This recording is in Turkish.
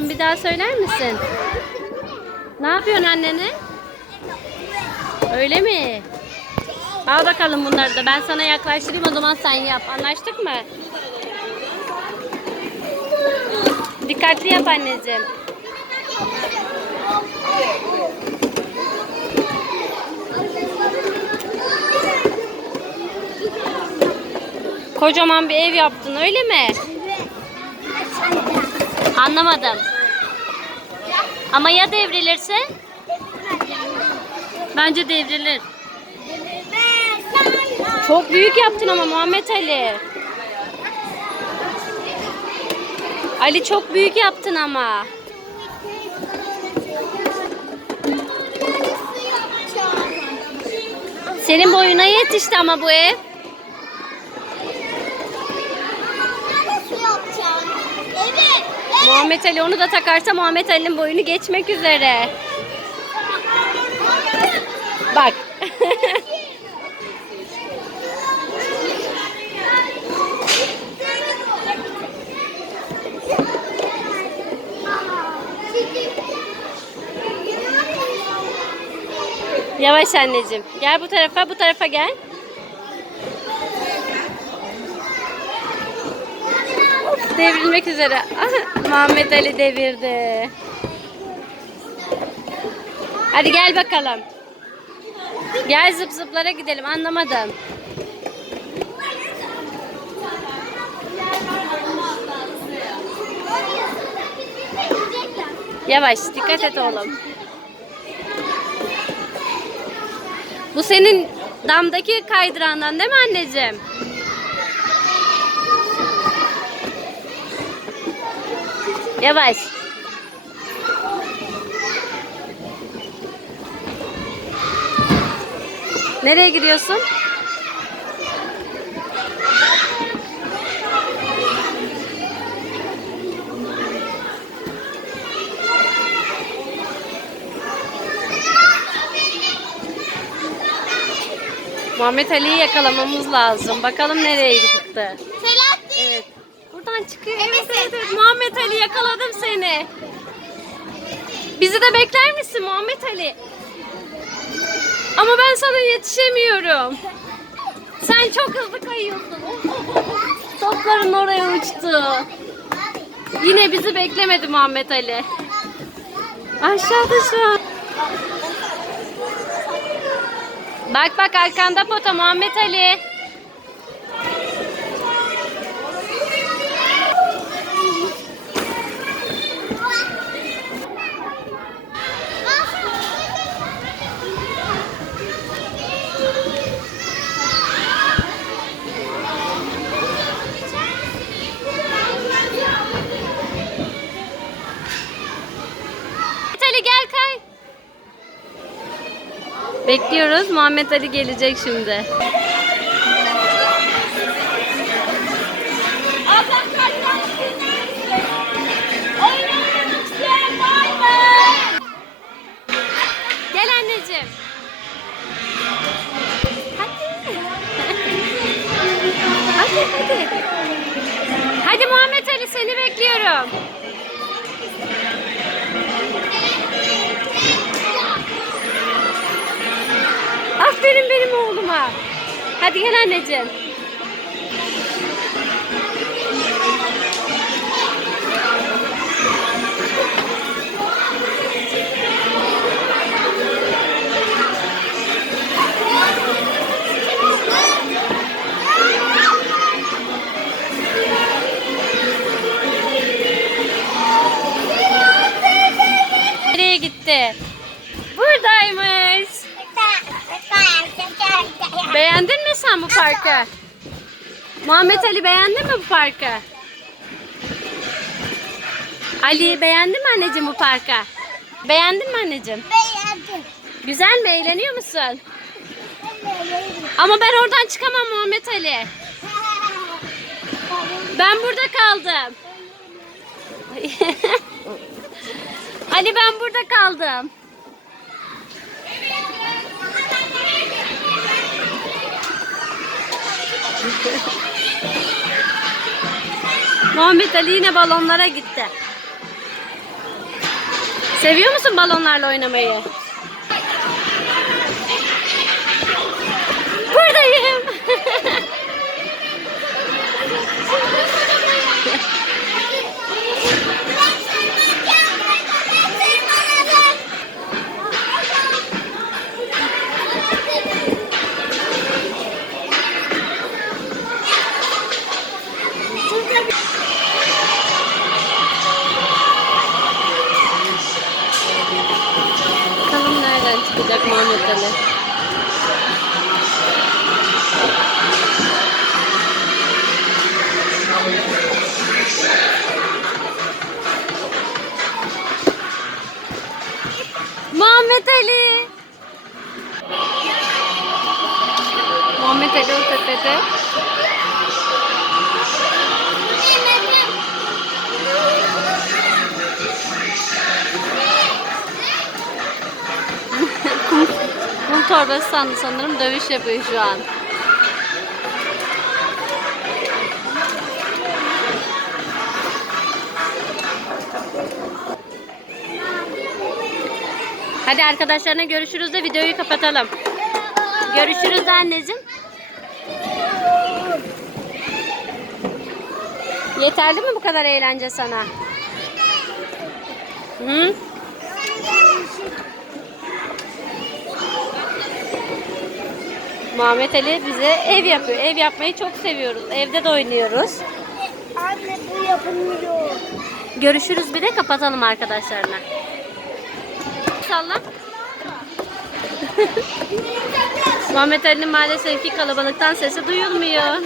Bir daha söyler misin? Ne yapıyorsun annene? Öyle mi? Al bakalım bunları da. Ben sana yaklaştırayım o zaman sen yap. Anlaştık mı? Dikkatli yap anneciğim. Kocaman bir ev yaptın öyle mi? Anlamadım. Ama ya devrilirse? Bence devrilir. Çok büyük yaptın ama Muhammed Ali. Ali çok büyük yaptın ama. Senin boyuna yetişti ama bu ev. Muhammed Ali onu da takarsa Muhammed Ali'nin boyunu geçmek üzere. Bak. Yavaş anneciğim. Gel bu tarafa, bu tarafa gel. Devrilmek üzere. Ah, Muhammed Ali devirdi. Hadi gel bakalım. Gel zıp zıplara gidelim. Anlamadım. Yavaş dikkat et oğlum. Bu senin damdaki kaydırağından değil mi anneciğim? Yavaş. Nereye gidiyorsun? Muhammed Ali'yi yakalamamız lazım. Bakalım nereye gitti. Selahattin. Evet. Buradan çıkıyor. Evet, Evet, evet, evet. Muhammed Ali yakaladım seni. Bizi de bekler misin Muhammed Ali? Ama ben sana yetişemiyorum. Sen çok hızlı kayıyorsun. Topların oraya uçtu. Yine bizi beklemedi Muhammed Ali. Aşağıda şu an. Bak bak arkanda pota Muhammed Ali. Muhammed Ali gel kay. Bekliyoruz. Muhammed Ali gelecek şimdi. Gel anneciğim. Hadi. hadi hadi. Hadi Muhammed Ali seni bekliyorum. Aferin benim oğluma. Hadi gel anneciğim. Nereye gitti? Beğendin mi sen bu parkı? Muhammed Ali beğendin mi bu parkı? Ali beğendin mi anneciğim bu parkı? Beğendin mi anneciğim? Beğendim. Güzel mi? Eğleniyor musun? Ama ben oradan çıkamam Muhammed Ali. Ben burada kaldım. Ali ben burada kaldım. Muhammed Ali yine balonlara gitti. Seviyor musun balonlarla oynamayı? Buradayım. Muhammed Ali. Muhammed Ali. Muhammed Ali o tepede. Kum torbası sandı sanırım dövüş yapıyor şu an. Hadi arkadaşlarına görüşürüz de videoyu kapatalım. Görüşürüz anneciğim. Yeterli mi bu kadar eğlence sana? Hı? Muhammed Ali bize ev yapıyor. Ev yapmayı çok seviyoruz. Evde de oynuyoruz. Anne bu yapılmıyor. Görüşürüz bir de kapatalım arkadaşlarına. Salla. Muhammed Ali'nin maalesef ki kalabalıktan sesi duyulmuyor.